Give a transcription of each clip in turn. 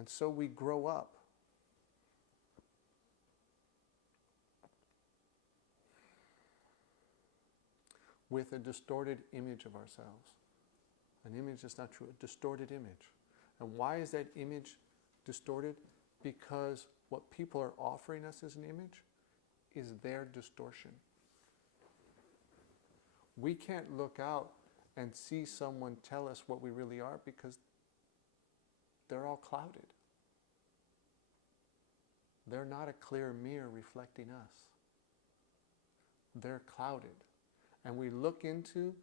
And so we grow up with a distorted image of ourselves. An image that's not true, a distorted image. And why is that image distorted? Because what people are offering us as an image is their distortion. We can't look out and see someone tell us what we really are because they're all clouded. They're not a clear mirror reflecting us. They're clouded. And we look into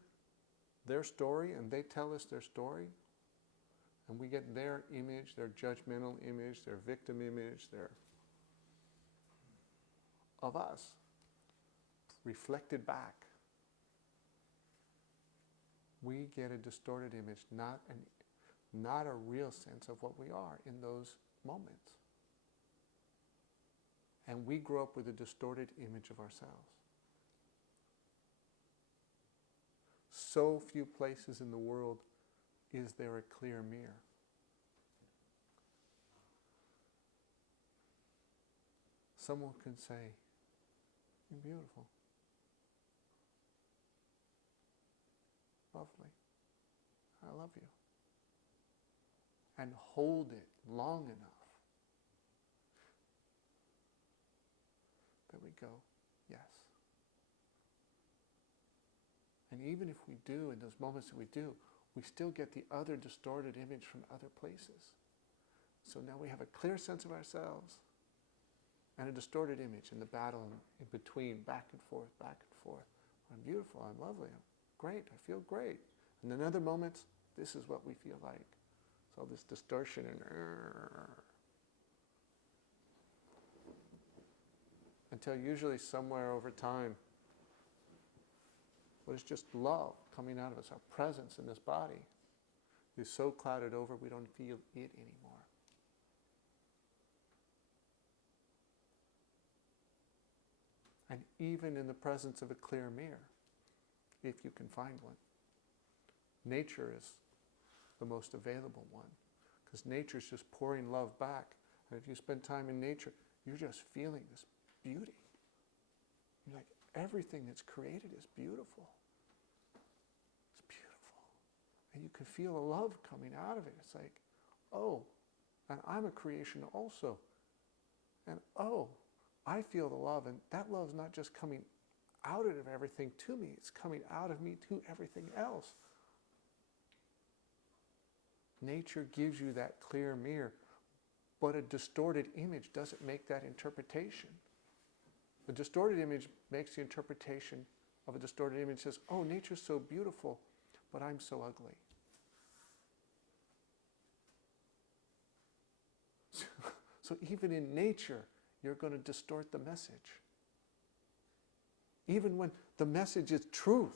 their story and they tell us their story, and we get their image, their judgmental image, their victim image, their of us reflected back. We get a distorted image, not a real sense of what we are in those moments. And we grow up with a distorted image of ourselves. So few places in the world is there a clear mirror. Someone can say, "You're beautiful. Lovely. I love you." And hold it long enough that we go, "Yes." And even if we do, in those moments that we do, we still get the other distorted image from other places. So now we have a clear sense of ourselves and a distorted image in the battle in between, back and forth, back and forth. I'm beautiful, I'm lovely, I'm great, I feel great. And in other moments, this is what we feel like. So this distortion and until usually somewhere over time, what is just love coming out of us, our presence in this body, is so clouded over we don't feel it anymore. And even in the presence of a clear mirror, if you can find one, nature is the most available one, because nature is just pouring love back. And if you spend time in nature, you're just feeling this beauty. You're like, everything that's created is beautiful. It's beautiful. And you can feel the love coming out of it. It's like, oh, and I'm a creation also. And oh, I feel the love, and that love's not just coming out of everything to me, it's coming out of me to everything else. Nature gives you that clear mirror, but a distorted image doesn't make that interpretation. The distorted image makes the interpretation of a distorted image, says, oh, nature's so beautiful, but I'm so ugly. So even in nature, you're going to distort the message. Even when the message is truth,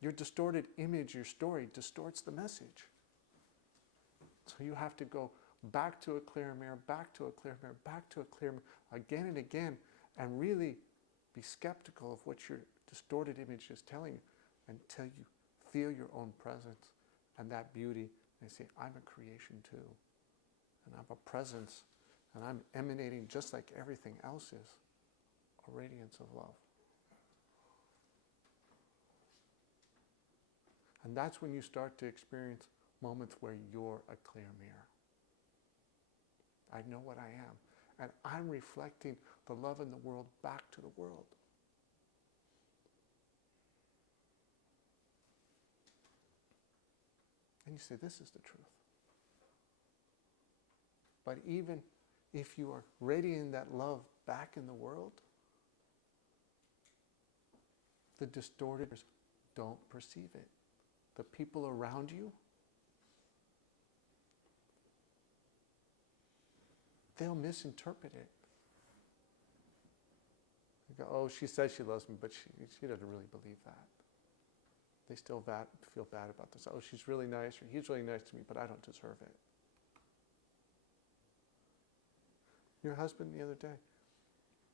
your distorted image, your story, distorts the message. So you have to go back to a clear mirror, back to a clear mirror, back to a clear mirror, again and again, and really be skeptical of what your distorted image is telling you until you feel your own presence and that beauty, and say, I'm a creation too, and I'm a presence, and I'm emanating just like everything else is, a radiance of love. And that's when you start to experience moments where you're a clear mirror. I know what I am, and I'm reflecting the love in the world back to the world. And you say, this is the truth. But even if you are radiating that love back in the world, the distorted don't perceive it. The people around you, they'll misinterpret it. They go, oh, she says she loves me, but she doesn't really believe that. They still feel bad about this. Oh, she's really nice, or he's really nice to me, but I don't deserve it. Your husband the other day,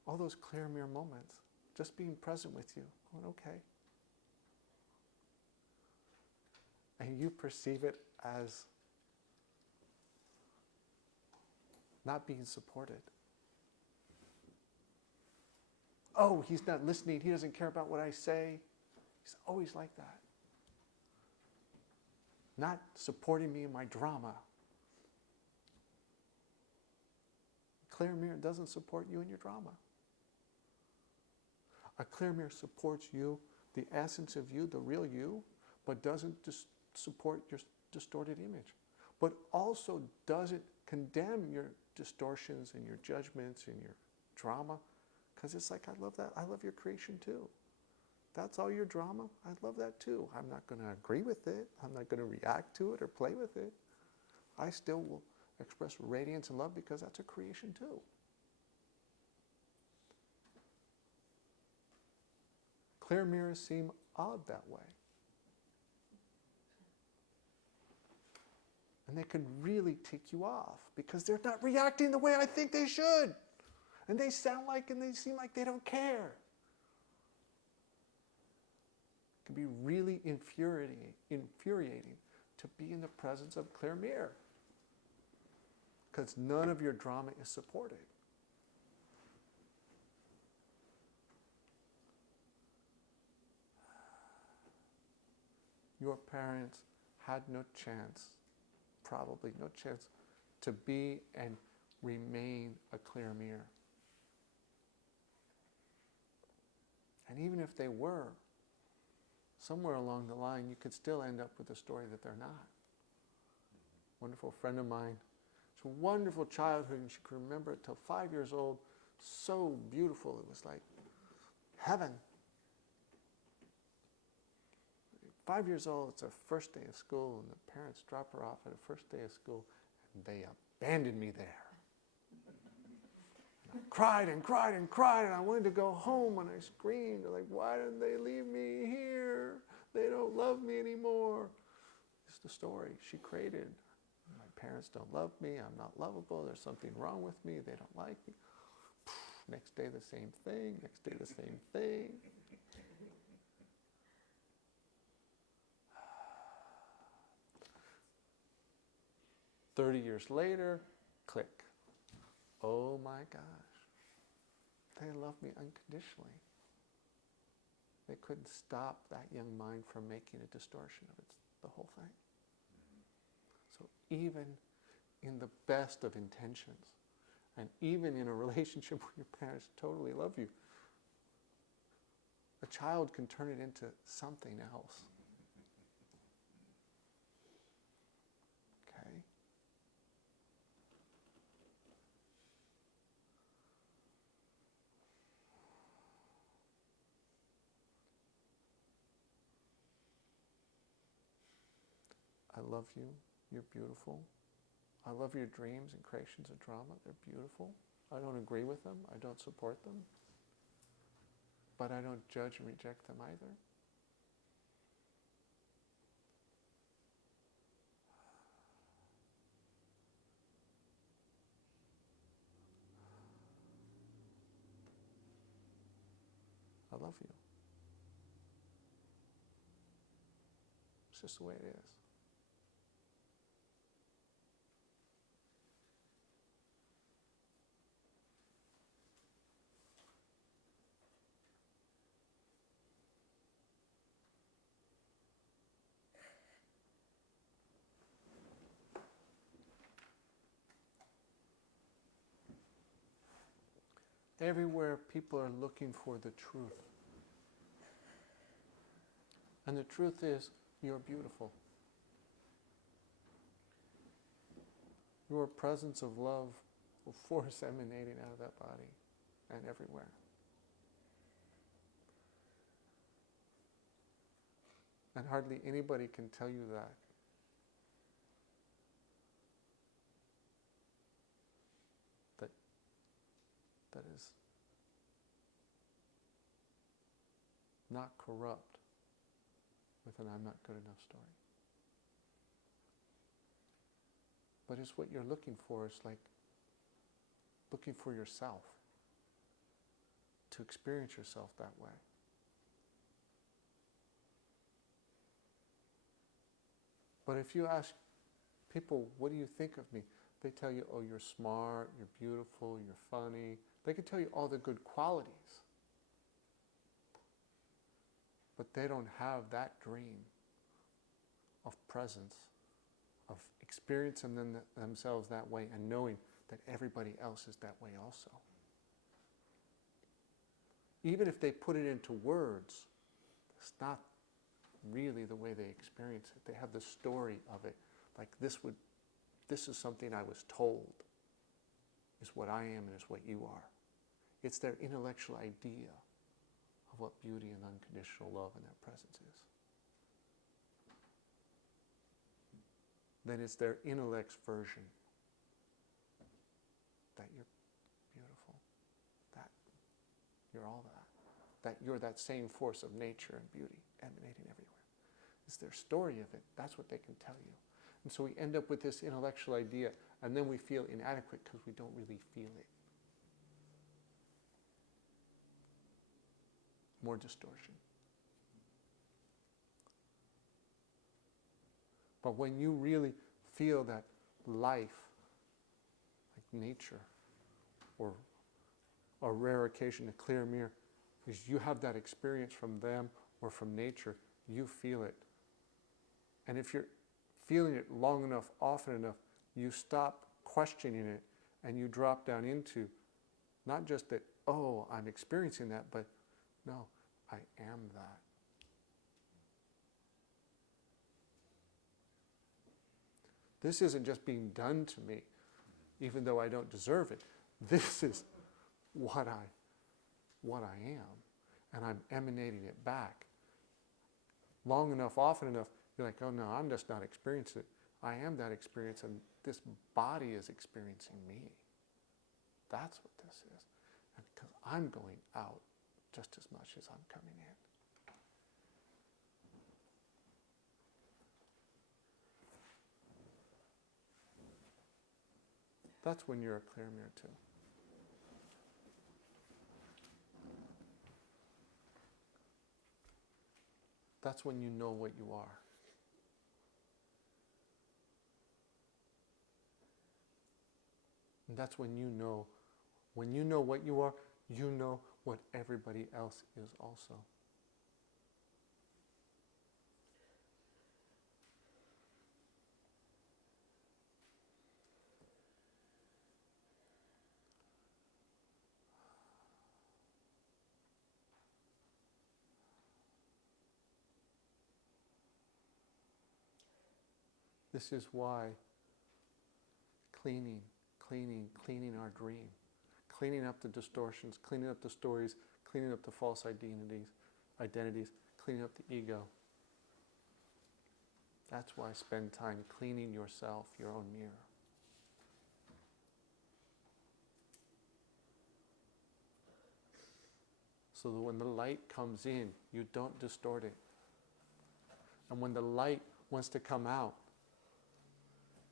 all those clear mirror moments, just being present with you, going, okay. And you perceive it as not being supported. Oh, he's not listening. He doesn't care about what I say. He's always like that. Not supporting me in my drama. A clear mirror doesn't support you in your drama. A clear mirror supports you, the essence of you, the real you, but doesn't support your distorted image. But also doesn't condemn your distortions and your judgments and your drama. Because it's like, I love that. I love your creation too. That's all your drama. I love that too. I'm not going to agree with it. I'm not going to react to it or play with it. I still will express radiance and love because that's a creation too. Clear mirrors seem odd that way. And they can really tick you off because they're not reacting the way I think they should. And they sound like and they seem like they don't care. It can be really infuriating to be in the presence of clear mirror because none of your drama is supported. Your parents had no chance, probably no chance, to be and remain a clear mirror. And even if they were, somewhere along the line you could still end up with a story that they're not. A wonderful friend of mine, it's a wonderful childhood and she could remember it till 5 years old, so beautiful, it was like heaven. 5 years old, it's her first day of school, and the parents drop her off at her first day of school, and they abandoned me there. And I cried and cried and cried, and I wanted to go home, and I screamed, like, why didn't they leave me here? They don't love me anymore. It's the story she created. My parents don't love me, I'm not lovable, there's something wrong with me, they don't like me. Next day the same thing, next day the same thing. 30 years later, click. Oh my gosh. They love me unconditionally. They couldn't stop that young mind from making a distortion of the whole thing. So even in the best of intentions, and even in a relationship where your parents totally love you, a child can turn it into something else. Okay? I love you. You're beautiful. I love your dreams and creations of drama. They're beautiful. I don't agree with them. I don't support them. But I don't judge and reject them either. I love you. It's just the way it is. Everywhere people are looking for the truth. And the truth is, you're beautiful. Your presence of love will force emanating out of that body and everywhere. And hardly anybody can tell you that. That is not corrupt with an I'm not good enough story. But it's what you're looking for. It's like looking for yourself, to experience yourself that way. But if you ask people, what do you think of me? They tell you, oh, you're smart, you're beautiful, you're funny. They can tell you all the good qualities. But they don't have that dream of presence, of experiencing themselves that way and knowing that everybody else is that way also. Even if they put it into words, it's not really the way they experience it. They have the story of it, like this is something I was told, is what I am and is what you are. It's their intellectual idea of what beauty and unconditional love and their presence is. Then it's their intellect's version that you're beautiful, that you're all that you're that same force of nature and beauty emanating everywhere. It's their story of it. That's what they can tell you. And so we end up with this intellectual idea, and then we feel inadequate because we don't really feel it. More distortion. But when you really feel that life, like nature, or a rare occasion, a clear mirror, is you have that experience from them or from nature, you feel it. And if you're feeling it long enough, often enough, you stop questioning it and you drop down into not just that, oh, I'm experiencing that, but no, I am that. This isn't just being done to me, even though I don't deserve it. This is what I am, and I'm emanating it back. Long enough, often enough, you're like, oh no, I'm just not experiencing it. I am that experience, and this body is experiencing me. That's what this is. And because I'm going out just as much as I'm coming in. That's when you're a clear mirror too. That's when you know what you are. And that's when you know what you are, you know what everybody else is also. This is why cleaning our dream, cleaning up the distortions, cleaning up the stories, cleaning up the false identities, cleaning up the ego. That's why I spend time cleaning yourself, your own mirror. So that when the light comes in, you don't distort it. And when the light wants to come out,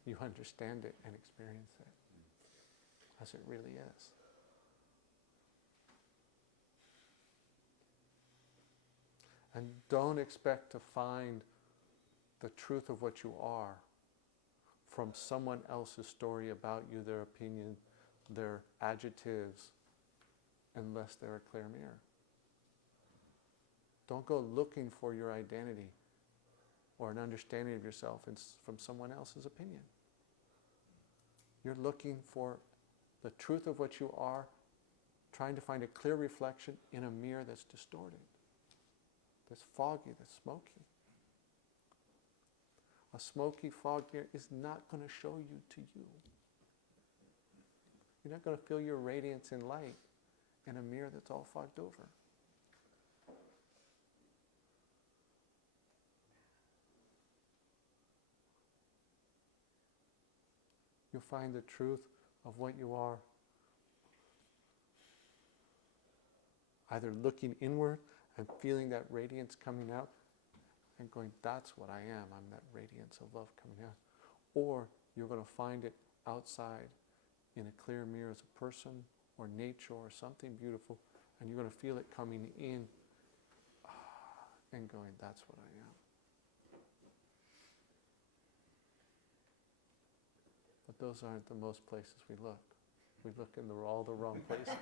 you understand it and experience it as it really is. And don't expect to find the truth of what you are from someone else's story about you, their opinion, their adjectives, unless they're a clear mirror. Don't go looking for your identity or an understanding of yourself from someone else's opinion. You're looking for the truth of what you are, trying to find a clear reflection in a mirror that's distorted, that's foggy, that's smoky. A smoky, foggy mirror is not going to show you to you. You're not going to feel your radiance and light in a mirror that's all fogged over. You'll find the truth of what you are either looking inward and feeling that radiance coming out and going, that's what I am, I'm that radiance of love coming out. Or you're going to find it outside in a clear mirror as a person or nature or something beautiful, and you're going to feel it coming in and going, that's what I am. But those aren't the most places we look. We look in all the wrong places.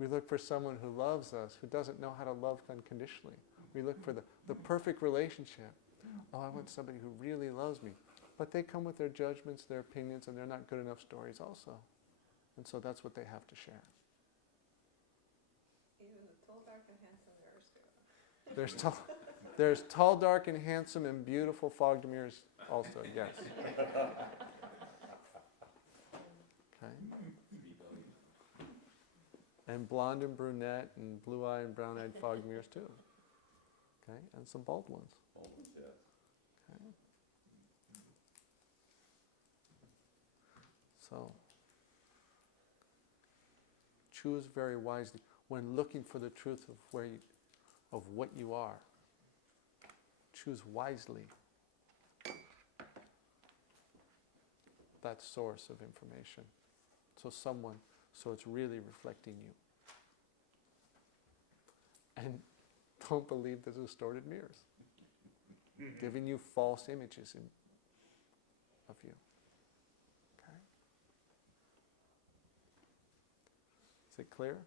We look for someone who loves us, who doesn't know how to love unconditionally. We look for the perfect relationship. Oh, I want somebody who really loves me. But they come with their judgments, their opinions, and they're not good enough stories also. And so that's what they have to share. Even the tall, dark, and handsome mirrors too. There's tall, dark, and handsome and beautiful fogged mirrors also, yes. Okay. And blonde and brunette and blue-eyed and brown-eyed fogged mirrors too. Okay, and some bald ones. Bald ones, yes. Okay. So, choose very wisely when looking for the truth of what you are. Choose wisely that source of information. So it's really reflecting you. And don't believe the distorted mirrors, giving you false images of you. Okay? Is it clear?